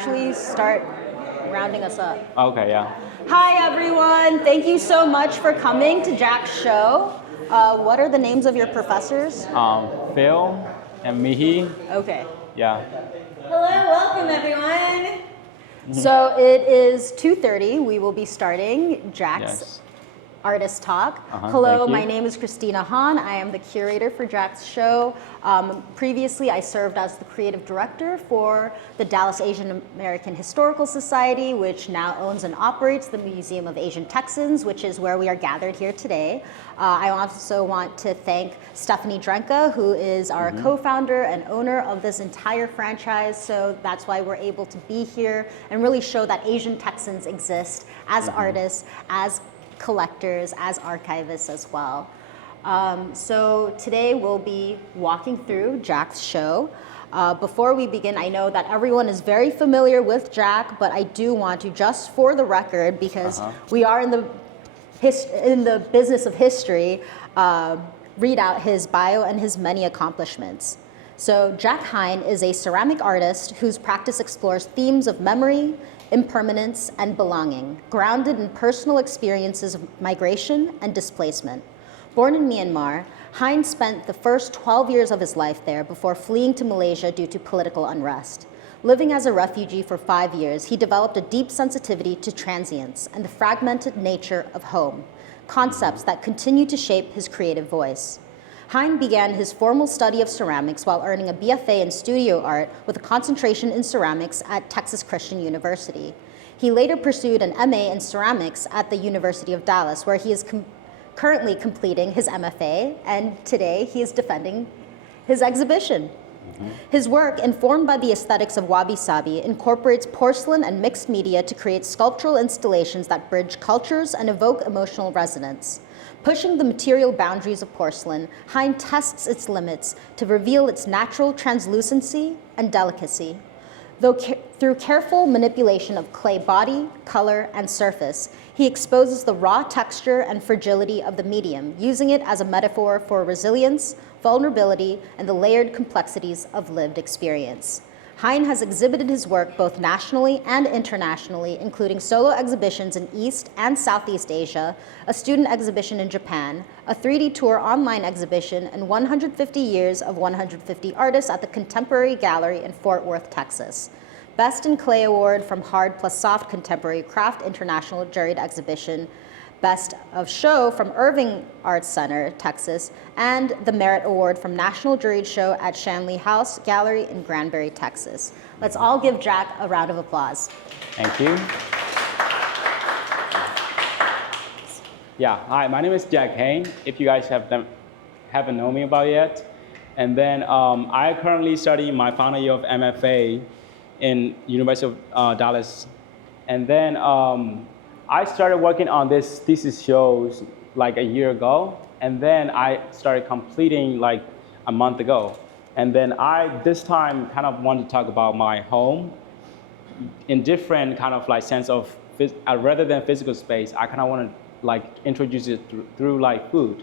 actually start rounding us up. Okay, yeah. Hi, everyone. Thank you so much for coming to Jack's show. What are the names of your professors? Phil and Mihi. Okay. Yeah. Hello, welcome everyone. So it is 2:30. We will be starting Jack's Yes. Artist Talk. Uh-huh, Hello, thank you. my name is Christina Han. I am the curator for Jack's show. Previously, I served as the creative director for the Dallas Asian American Historical Society, which now owns and operates the Museum of Asian Texans, which is where we are gathered here today. I also want to thank Stephanie Drenka, who is our co-founder and owner of this entire franchise. So that's why we're able to be here and really show that Asian Texans exist as artists, as collectors, as archivists as well. So today we'll be walking through Jack's show. Before we begin, I know that everyone is very familiar with Jack, but I do want to, just for the record, because we are in the business of history, read out his bio and his many accomplishments. So Jack Hein is a ceramic artist whose practice explores themes of memory, impermanence, and belonging, grounded in personal experiences of migration and displacement. Born in Myanmar, Hein spent the first 12 years of his life there before fleeing to Malaysia due to political unrest. Living as a refugee for 5 years, he developed a deep sensitivity to transience and the fragmented nature of home, concepts that continue to shape his creative voice. Hein began his formal study of ceramics while earning a BFA in studio art with a concentration in ceramics at Texas Christian University. He later pursued an MA in ceramics at the University of Dallas, where he is currently completing his MFA, and today he is defending his exhibition. His work, informed by the aesthetics of wabi-sabi, incorporates porcelain and mixed media to create sculptural installations that bridge cultures and evoke emotional resonance. Pushing the material boundaries of porcelain, Hein tests its limits to reveal its natural translucency and delicacy. Through careful manipulation of clay body, color, and surface, he exposes the raw texture and fragility of the medium, using it as a metaphor for resilience, vulnerability, and the layered complexities of lived experience. Hein has exhibited his work both nationally and internationally, including solo exhibitions in East and Southeast Asia, a student exhibition in Japan, a 3D tour online exhibition, and 150 years of 150 artists at the Contemporary Gallery in Fort Worth, Texas. Best in Clay Award from Hard plus Soft Contemporary Craft International Juried Exhibition, Best of Show from Irving Arts Center, Texas, and the Merit Award from National Juried Show at Shanley House Gallery in Granbury, Texas. Let's all give Jack a round of applause. Thank you. Yeah, hi, my name is Jack Hein, if you guys haven't known me about yet. And then I currently study my final year of MFA in University of Dallas. And then I started working on this thesis shows like a year ago, and then I started completing like a month ago. And then I, this time, kind of want to talk about my home in different kind of like sense of, rather than physical space, I kind of want to like introduce it through like food.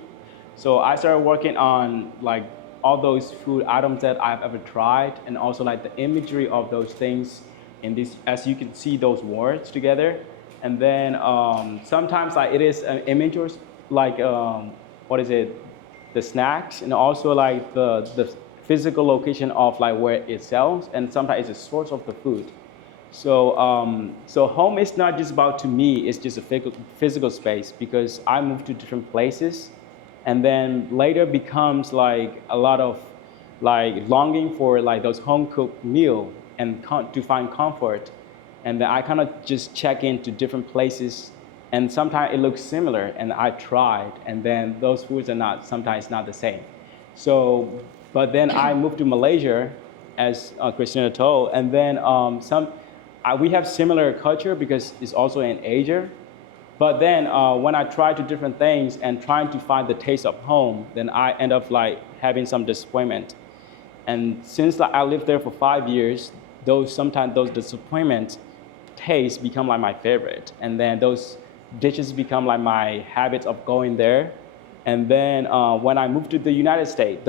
So I started working on like all those food items that I've ever tried, and also like the imagery of those things in this, as you can see those words together. And then sometimes like it is an image or like, what is it, the snacks, and also like the physical location of like where it sells, and sometimes it's a source of the food. So, so home is not just about, to me, it's just a physical space, because I moved to different places, and then later becomes like a lot of like longing for like those home cooked meal and to find comfort. And then I kind of just check into different places, and sometimes it looks similar, and I tried, and then those foods are sometimes not the same. So, but then I moved to Malaysia, as Christina told, and then we have similar culture because it's also in Asia. But then when I try to different things and trying to find the taste of home, then I end up like having some disappointment. And since I lived there for 5 years, sometimes those disappointments tastes become like my favorite, and then those dishes become like my habits of going there. And then when I moved to the United States,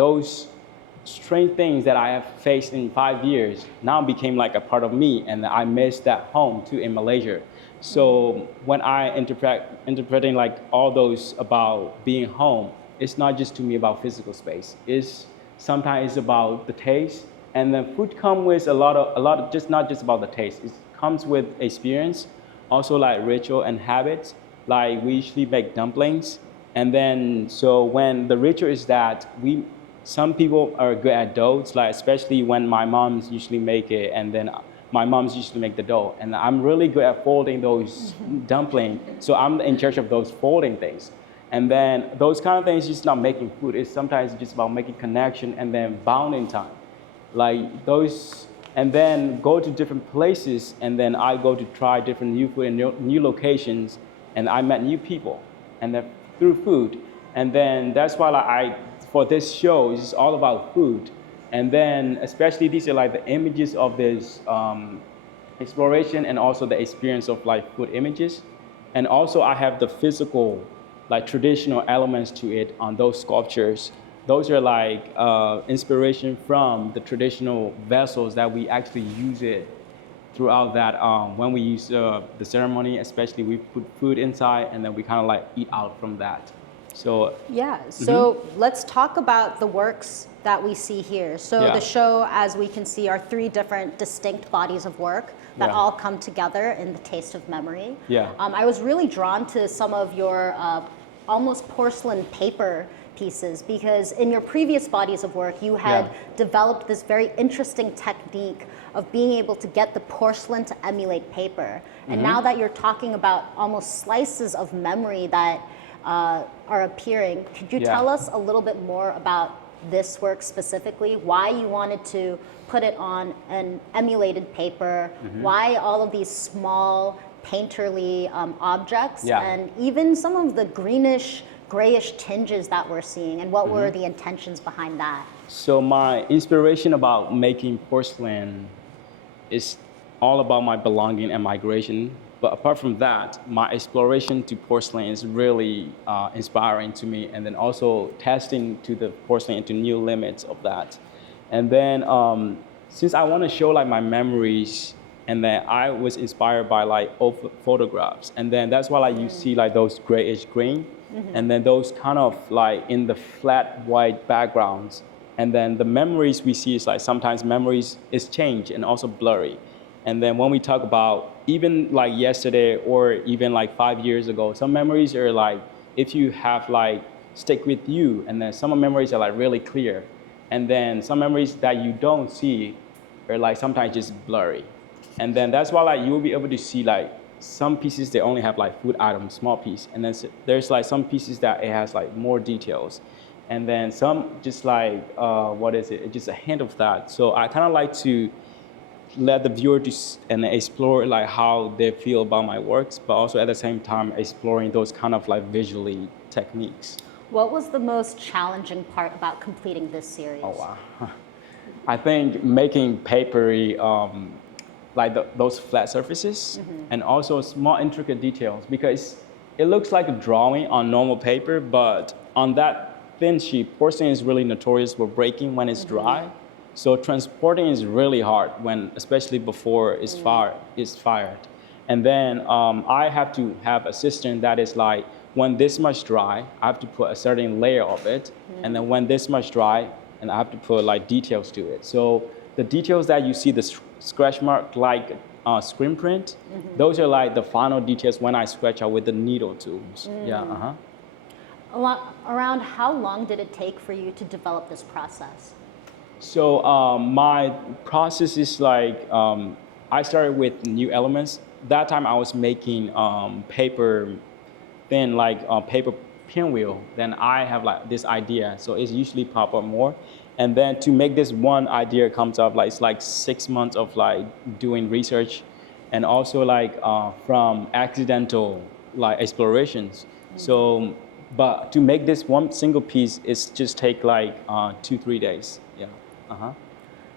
strange things that I have faced in 5 years now became like a part of me, and I miss that home too in Malaysia. So when I interpreting like all those about being home, it's not just to me about physical space. It's sometimes it's about the taste, and then food comes with a lot of just not just about the taste. It comes with experience, also like ritual and habits. Like we usually make dumplings, and then so when the ritual is that some people are good at doughs, like especially when my mom's usually make it, and then my mom's usually make the dough, and I'm really good at folding those dumplings. So I'm in charge of those folding things, and then those kind of things just not making food. It's sometimes just about making connection and then bonding time, like those, and then go to different places, and then I go to try different new food and new locations, and I met new people, and then through food, and then that's why like, for this show it's all about food, and then especially these are like the images of this exploration and also the experience of like food images, and also I have the physical like traditional elements to it on those sculptures. Those are like inspiration from the traditional vessels that we actually use it throughout that when we use the ceremony, especially we put food inside and then we kind of like eat out from that. So Yeah, so let's talk about the works that we see here. So Yeah. the show, as we can see, are three different distinct bodies of work that Yeah. all come together in the taste of memory. Yeah. I was really drawn to some of your almost porcelain paper pieces because in your previous bodies of work, you had Yeah. developed this very interesting technique of being able to get the porcelain to emulate paper. And now that you're talking about almost slices of memory that are appearing. Could you Yeah. tell us a little bit more about this work specifically? Why you wanted to put it on an emulated paper? Why all of these small painterly objects? Yeah. And even some of the greenish, grayish tinges that we're seeing, and what were the intentions behind that? So my inspiration about making porcelain is all about my belonging and migration. But apart from that, my exploration to porcelain is really inspiring to me, and then also testing to the porcelain into new limits of that. And then since I want to show like my memories, and then I was inspired by like old photographs, and then that's why like you see like those grayish green, and then those kind of like in the flat white backgrounds, and then the memories we see is like sometimes memories is changed and also blurry. And then when we talk about even like yesterday or even like 5 years ago, some memories are like, if you have like stick with you, and then some memories are like really clear. And then some memories that you don't see are like sometimes just blurry. And then that's why like you'll be able to see like some pieces they only have like food items, small piece. And then there's like some pieces that it has like more details. And then some just like, what is it? It's just a hint of that. So I kind of like to let the viewer and explore like how they feel about my works, but also at the same time exploring those kind of like visually techniques. What was the most challenging part about completing this series? Oh wow! I think making papery, like those flat surfaces, and also small intricate details, because it looks like a drawing on normal paper, but on that thin sheet, porcelain is really notorious for breaking when it's dry. So transporting is really hard when, especially before it's fired. And then I have to have a system that is like, when this much dry, I have to put a certain layer of it. And then when this much dry, and I have to put like details to it. So the details that you see, the scratch mark like screen print, those are like the final details when I scratch out with the needle tools. Yeah, Around how long did it take for you to develop this process? So my process is like, I started with new elements. That time I was making paper, then like paper pinwheel. Then I have like this idea, so it's usually pop up more. And then to make this one idea comes up, like it's like 6 months of like doing research, and also like from accidental like explorations. So, but to make this one single piece, it's just take like 2-3 days. Yeah.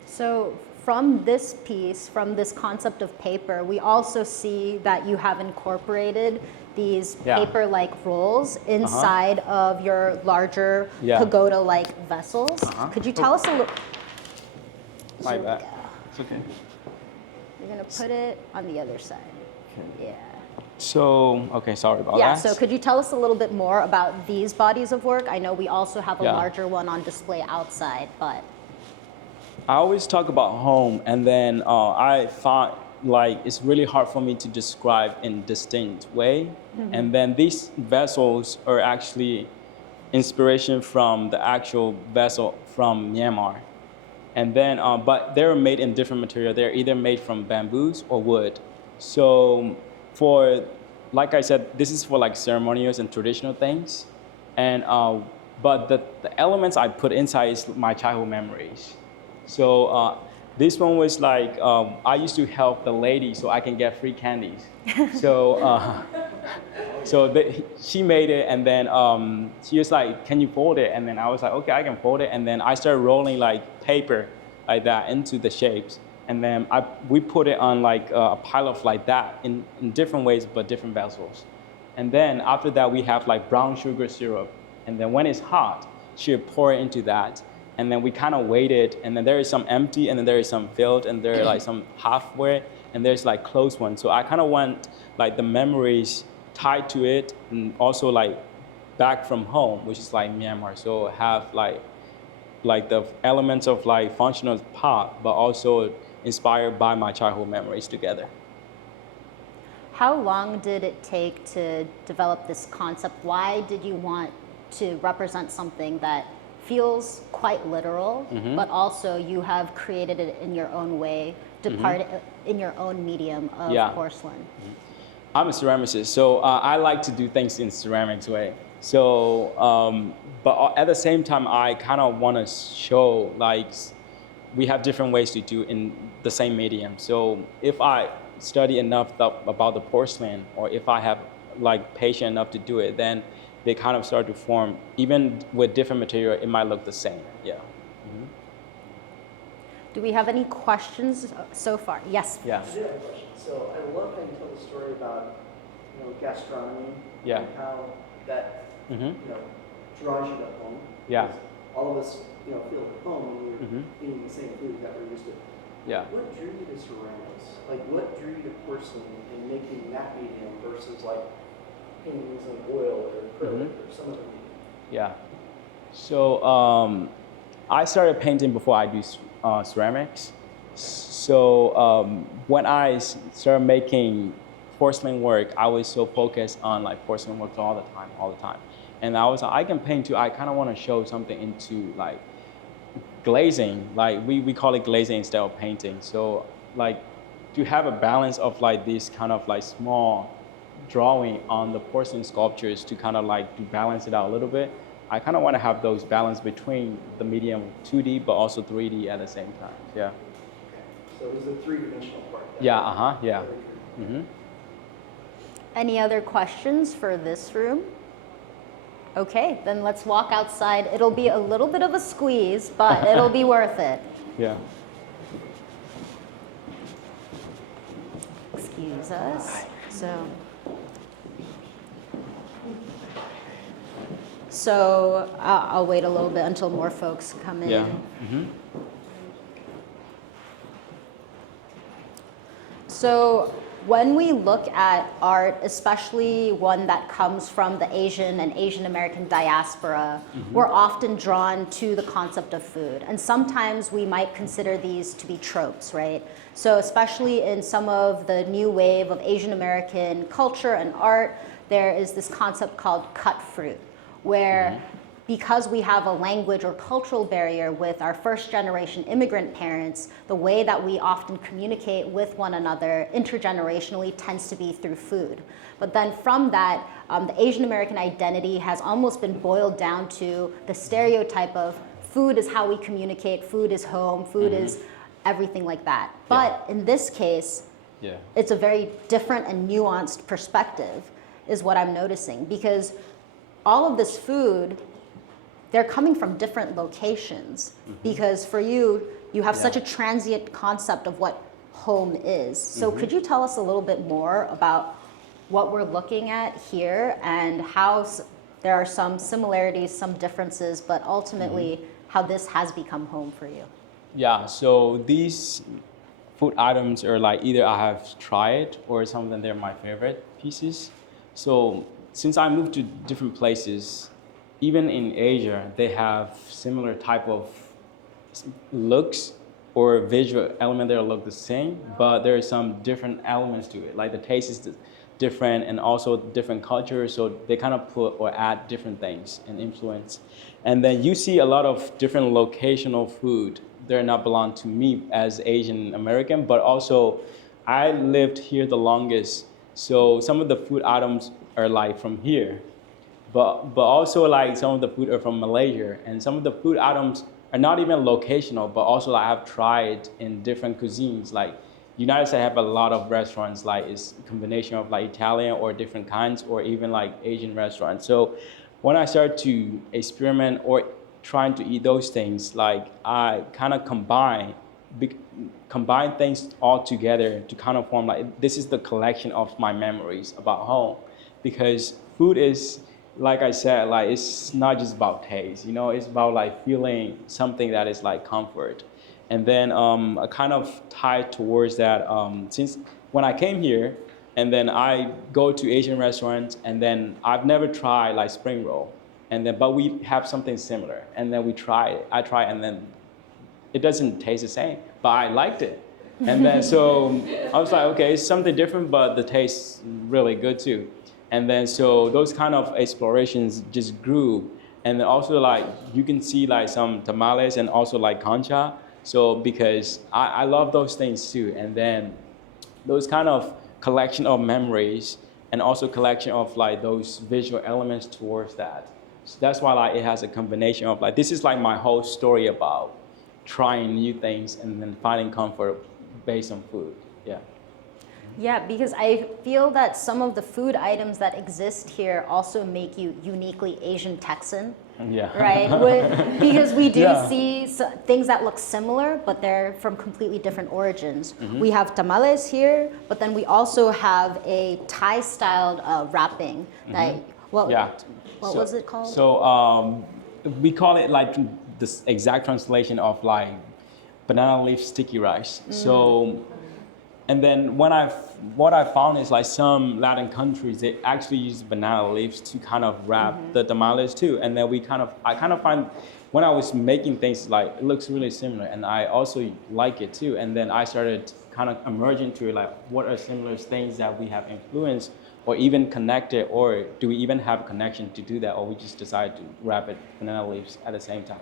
So from this piece, from this concept of paper, we also see that you have incorporated these paper-like rolls inside of your larger pagoda-like vessels. Could you tell us a little? My bad. It's okay. You're gonna put it on the other side. Okay. Yeah. So, okay, sorry about that. Yeah, so could you tell us a little bit more about these bodies of work? I know we also have a larger one on display outside, but. I always talk about home, and then I find like it's really hard for me to describe in distinct way. And then these vessels are actually inspiration from the actual vessel from Myanmar. And then, but they're made in different material. They're either made from bamboos or wood. So for, like I said, this is for like ceremonials and traditional things. And, but the elements I put inside is my childhood memories. So this one was like, I used to help the lady so I can get free candies. So, she made it, and then she was like, "Can you fold it?" And then I was like, "Okay, I can fold it." And then I started rolling like paper like that into the shapes, and then we put it on like a pile of like that in different ways, but different vessels. And then after that, we have like brown sugar syrup, and then when it's hot, she would pour it into that. And then we kind of waited, and then there is some empty, and then there is some filled, and there are like some halfway, and there's like closed ones. So I kind of want like the memories tied to it, and also like back from home, which is like Myanmar. So have like the elements of like functional part, but also inspired by my childhood memories together. How long did it take to develop this concept? Why did you want to represent something that feels quite literal, but also you have created it in your own way, in your own medium of porcelain? I'm a ceramicist, so I like to do things in ceramics way. So, but at the same time, I kind of want to show like we have different ways to do in the same medium. So if I study enough about the porcelain, or if I have like patient enough to do it, then they kind of start to form. Even with different material, it might look the same. Yeah. Do we have any questions so far? Yes. Yeah. I do have a question. So I love how you tell the story about gastronomy and how that draws you to home. Yeah. Because all of us feel at home when we're eating the same food that we're used to. Yeah. What drew you to ceramics? Like what drew you to porcelain and making that medium versus like painting using oil or acrylic or some other medium? Yeah. So I started painting before I do ceramics. So when I started making porcelain work, I was so focused on like porcelain work all the time. And I was like, I can paint too. I kind of want to show something into like glazing. Like we call it glazing instead of painting. So like to have a balance of like this kind of like small drawing on the porcelain sculptures to kind of like to balance it out a little bit. I kind of want to have those balance between the medium 2D but also 3D at the same time. Yeah. Okay. So it was the three-dimensional part. Yeah. Any other questions for this room? Okay, then let's walk outside. It'll be a little bit of a squeeze, but it'll be worth it. Yeah. Excuse us. So I'll wait a little bit until more folks come in. Yeah. So when we look at art, especially one that comes from the Asian and Asian American diaspora, we're often drawn to the concept of food. And sometimes we might consider these to be tropes, right? So especially in some of the new wave of Asian American culture and art, there is this concept called cut fruit, where because we have a language or cultural barrier with our first generation immigrant parents, the way that we often communicate with one another intergenerationally tends to be through food. But then from that, the Asian American identity has almost been boiled down to the stereotype of food is how we communicate, food is home, food is everything like that. But in this case, it's a very different and nuanced perspective is what I'm noticing, because all of this food, they're coming from different locations, because for you you have such a transient concept of what home is. So could you tell us a little bit more about what we're looking at here and how there are some similarities, some differences, but ultimately how this has become home for you? Yeah, so these food items are like either I have tried or some of them they're my favorite pieces. So since I moved to different places, even in Asia, they have similar type of looks or visual element that look the same, but there are some different elements to it. Like the taste is different and also different cultures, so they kind of put or add different things and influence. And then you see a lot of different locational food. They're not belong to me as Asian American, but also I lived here the longest. So some of the food items are like from here, but also like some of the food are from Malaysia, and some of the food items are not even locational, but also like, I've tried in different cuisines. Like United States have a lot of restaurants, like it's a combination of like Italian or different kinds, or even like Asian restaurants. So when I started to experiment or trying to eat those things, like I kind of combine things all together to kind of form like this is the collection of my memories about home, because food is, like I said, like it's not just about taste, you know, it's about like feeling something that is like comfort. And then I kind of tied towards that since when I came here, and then I go to Asian restaurants, and then I've never tried like spring roll, and then but we have something similar, and then I try, and then it doesn't taste the same, but I liked it. And then so I was like, okay, it's something different, but the taste really good too. And then so those kind of explorations just grew. And then also like you can see like some tamales and also like concha. So because I love those things too. And then those kind of collection of memories and also collection of like those visual elements towards that. So that's why like it has a combination of like this is like my whole story about trying new things and then finding comfort based on food. Yeah. Yeah, because I feel that some of the food items that exist here also make you uniquely Asian Texan. Yeah. Right? Because we do Yeah. see things that look similar, but they're from completely different origins. We have tamales here, but then we also have a Thai-styled wrapping. That, what was it called? So we call it like this exact translation of like banana leaf sticky rice. So, and then what I found is like some Latin countries, they actually use banana leaves to kind of wrap the tamales too. And then I kind of find when I was making things like it looks really similar, and I also like it too. And then I started kind of emerging to like what are similar things that we have influenced or even connected, or do we even have a connection to do that, or we just decide to wrap it banana leaves at the same time.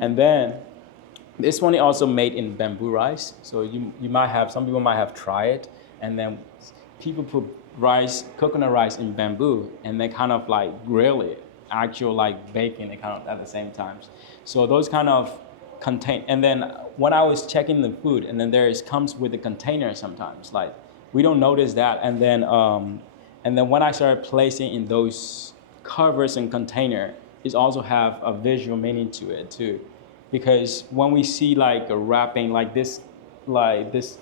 And then this one is also made in bamboo rice. So you might have, some people might have tried it, and then people put coconut rice in bamboo, and they kind of like grill it, actual like baking it kind of at the same time. So those kind of contain, and then when I was checking the food, and then comes with a container sometimes, like we don't notice that, and then when I started placing in those covers and container, it also have a visual meaning to it too. Because when we see like a wrapping like this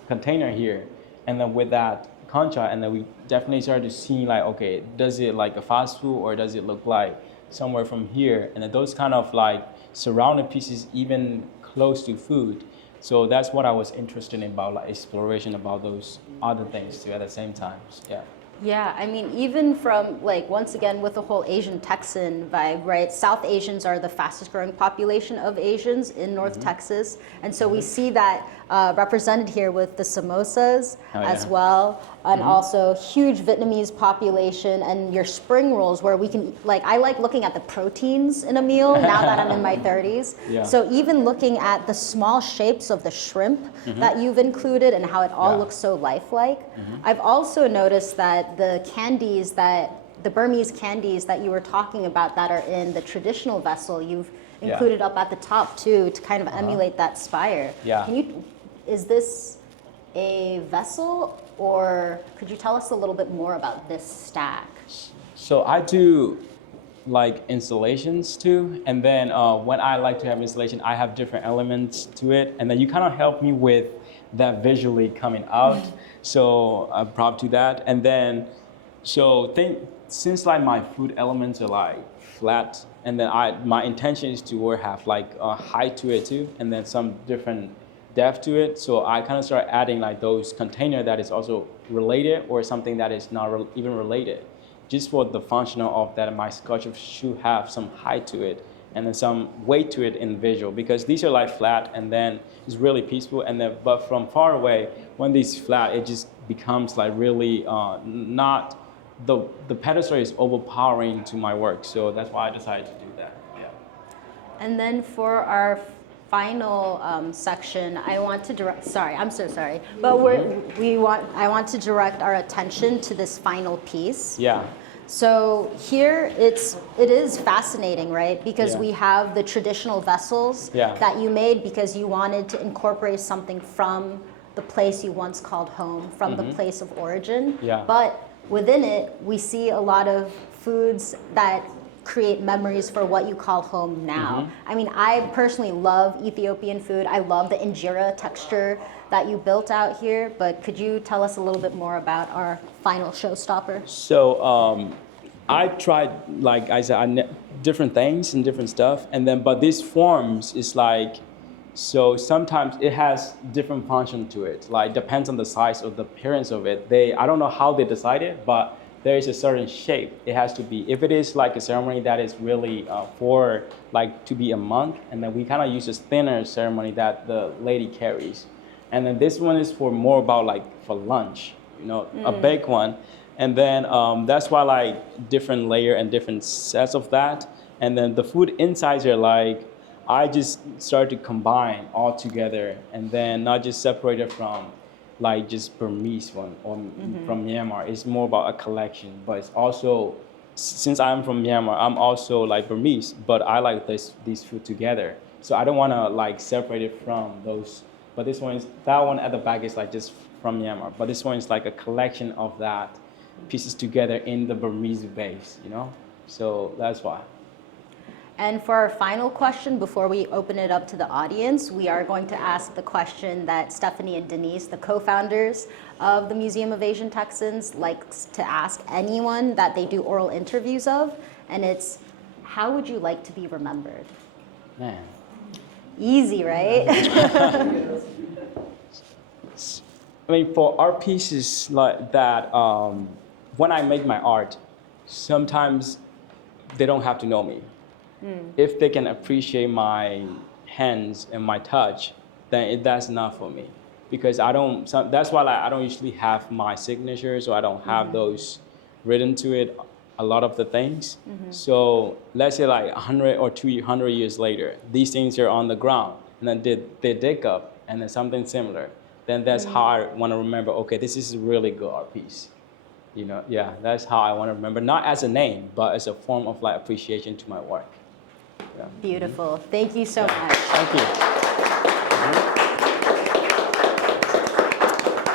container here, and then with that concha, and then we definitely started to see like, okay, does it like a fast food or does it look like somewhere from here? And then those kind of like surrounding pieces even close to food. So that's what I was interested in about like exploration about those other things too at the same time. Yeah. Yeah, I mean, even from like, once again, with the whole Asian Texan vibe, right? South Asians are the fastest growing population of Asians in North Texas. And so we see that represented here with the samosas as well. And also huge Vietnamese population, and your spring rolls where we can, like, I like looking at the proteins in a meal now that I'm in my 30s. Yeah. So even looking at the small shapes of the shrimp that you've included and how it all looks so lifelike. I've also noticed that the Burmese candies that you were talking about that are in the traditional vessel, you've included up at the top too to kind of emulate that spire. Yeah. Is this a vessel, or could you tell us a little bit more about this stack? So I do like installations too. And then when I like to have installation, I have different elements to it. And then you kind of help me with that visually coming out. So I'm proud to that. And then, so since like my food elements are like flat, and then my intention is to have like a height to it too, and then some different depth to it. So I kind of start adding like those container that is also related or something that is not even related, just for the functional of that my sculpture should have some height to it and then some weight to it in visual, because these are like flat and then it's really peaceful, and then but from far away when these flat it just becomes like really not the pedestal is overpowering to my work. So that's why I decided to do that. Yeah. And then for our final section, I want to direct. Sorry, I'm so sorry, but I want to direct our attention to this final piece. Yeah. So here it is fascinating, right? Because Yeah. we have the traditional vessels Yeah. that you made because you wanted to incorporate something from the place you once called home, from the place of origin. Yeah. But within it, we see a lot of foods that create memories for what you call home now. I mean, I personally love Ethiopian food. I love the injera texture that you built out here, but could you tell us a little bit more about our final showstopper? So I tried, like I said, different things and different stuff, and then but these forms is like, so sometimes it has different function to it. Like depends on the size or the appearance of it. I don't know how they decided, but there is a certain shape it has to be. If it is like a ceremony that is really for like to be a monk, and then we kind of use a thinner ceremony that the lady carries. And then this one is for more about like for lunch, a big one. And then that's why like different layer and different sets of that. And then the food insides are like, I just started to combine all together, and then not just separated from like just Burmese one or from Myanmar. It's more about a collection, but it's also, since I'm from Myanmar, I'm also like Burmese, but I like these food together. So I don't want to like separate it from those. But that one at the back is like just from Myanmar. But this one is like a collection of that pieces together in the Burmese base, So that's why. And for our final question, before we open it up to the audience, we are going to ask the question that Stephanie and Denise, the co-founders of the Museum of Asian Texans, likes to ask anyone that they do oral interviews of. And it's, how would you like to be remembered? Man. Easy, right? I mean, for art pieces like that, when I make my art, sometimes they don't have to know me. If they can appreciate my hands and my touch, then that's enough for me. Because that's why I don't usually have my signatures, or I don't have those written to it, a lot of the things. So let's say like 100 or 200 years later, these things are on the ground, and then they dig up, and then something similar. Then that's how I want to remember, okay, this is a really good art piece. That's how I want to remember, not as a name, but as a form of like appreciation to my work. Yeah. Beautiful. Thank you so much. Thank you.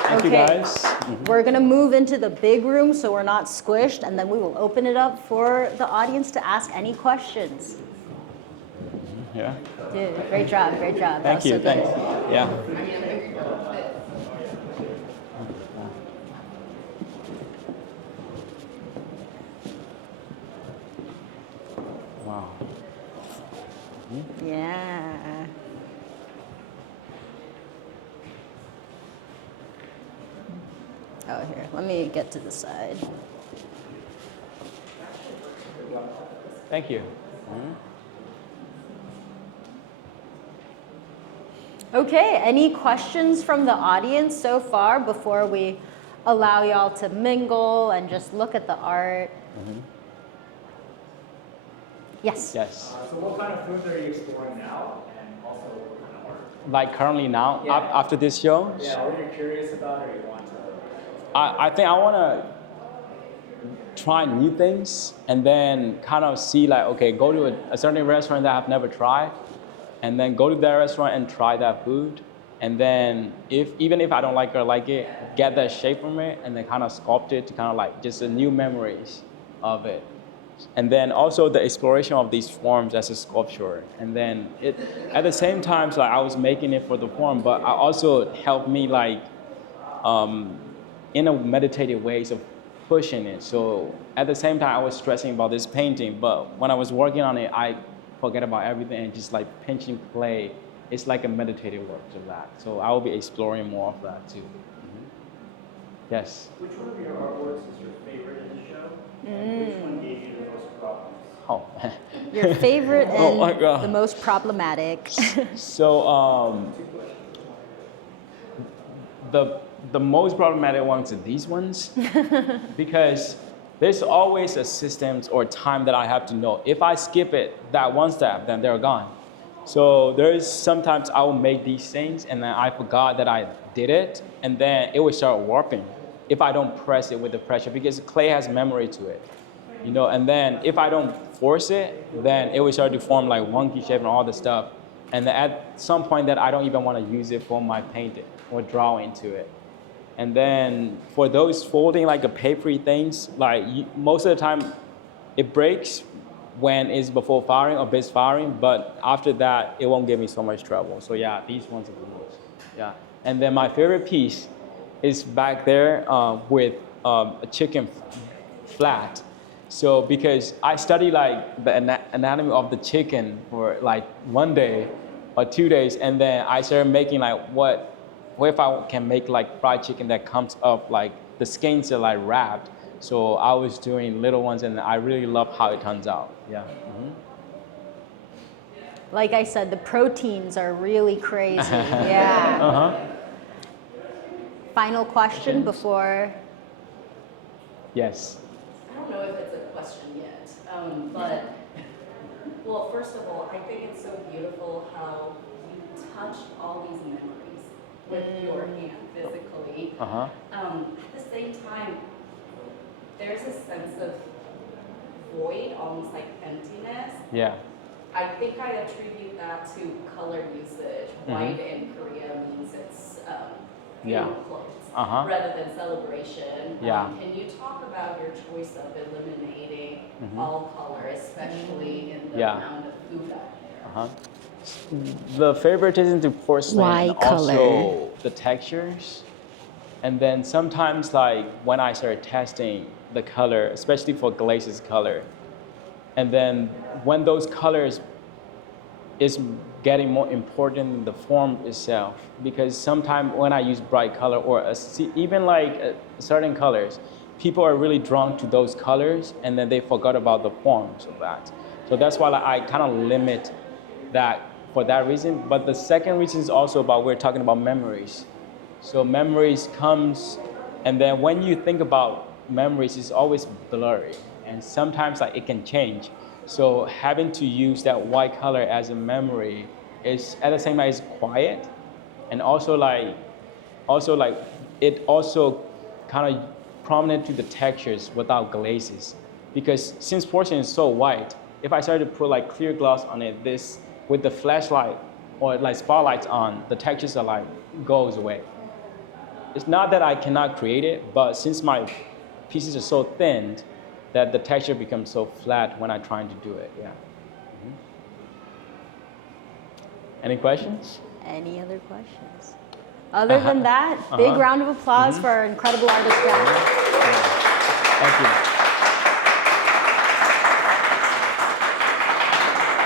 Thank you, guys. We're going to move into the big room so we're not squished, and then we will open it up for the audience to ask any questions. Yeah. Dude, great job, great job. Thank you. That was so Thanks. good. Yeah. Wow. Yeah. Oh, here, let me get to the side. Thank you. Okay, any questions from the audience so far before we allow y'all to mingle and just look at the art? Yes. Yes. So what kind of foods are you exploring now, and also what kind of art? Like currently now, Yeah. after this show, Yeah, what are you curious about, or you want to? I think I want to try new things, and then kind of see like, okay, go to a certain restaurant that I've never tried, and then go to that restaurant and try that food. And then even if I don't like it, get that shape from it, and then kind of sculpt it to kind of like just a new memories of it. And then also the exploration of these forms as a sculpture. And then at the same time, like I was making it for the form, but I also helped me like in a meditative ways of pushing it. So at the same time, I was stressing about this painting, but when I was working on it, I forget about everything and just like pinching clay. It's like a meditative work of that. So I will be exploring more of that too. Yes. Which one of your artworks is your favorite in the show? And which one gave you the most problems? Oh, man. Your favorite and Oh my God. the most problematic. So the most problematic ones are these ones because there's always a system or time that I have to know. If I skip it, that one step, then they're gone. So there's sometimes I will make these things and then I forgot that I did it and then it will start warping if I don't press it with the pressure because clay has memory to it, you know, and then if I don't force it, then it will start to form like wonky shape and all the stuff. And then at some point that I don't even want to use it for my painting or drawing to it. And then for those folding like a papery things, like most of the time it breaks when it's before firing or base firing, but after that, it won't give me so much trouble. So yeah, these ones are the most, yeah. And then my favorite piece is back there with a chicken flat. So because I study like the anatomy of the chicken for like 1 day or 2 days, and then I started making like what if I can make like fried chicken that comes up like the skins are like wrapped. So I was doing little ones and I really love how it turns out. Yeah. Like I said, the proteins are really crazy. Yeah. Final question before. Yes. I don't know if it's a question yet, but, well, first of all, I think it's so beautiful how you touched all these memories with your hand physically. At the same time, there's a sense of void, almost like emptiness. Yeah. I think I attribute that to color usage. White in Korea means it's funeral clothes rather than celebration. Yeah. Can you talk about your choice of eliminating all color, especially in the amount of food out there? The favoritism to porcelain Why and color? also the textures. And then sometimes like when I started testing the color, especially for glazes color, and then when those colors is getting more important than the form itself, because sometimes when I use bright color or even like certain colors, people are really drawn to those colors and then they forgot about the forms of that. So that's why I kind of limit that for that reason. But the second reason is also about we're talking about memories. So memories comes, and then when you think about memories, it's always blurry, and sometimes like it can change. So having to use that white color as a memory is at the same time is quiet, and also like it also kind of prominent to the textures without glazes, because since porcelain is so white, if I started to put like clear gloss on it, this with the flashlight or like spotlights on, the textures are like goes away. It's not that I cannot create it, but since my pieces are so thin, that the texture becomes so flat when I'm trying to do it. Yeah. Any questions? Any other questions? Other than that, big round of applause for our incredible artist, Jack. Thank you.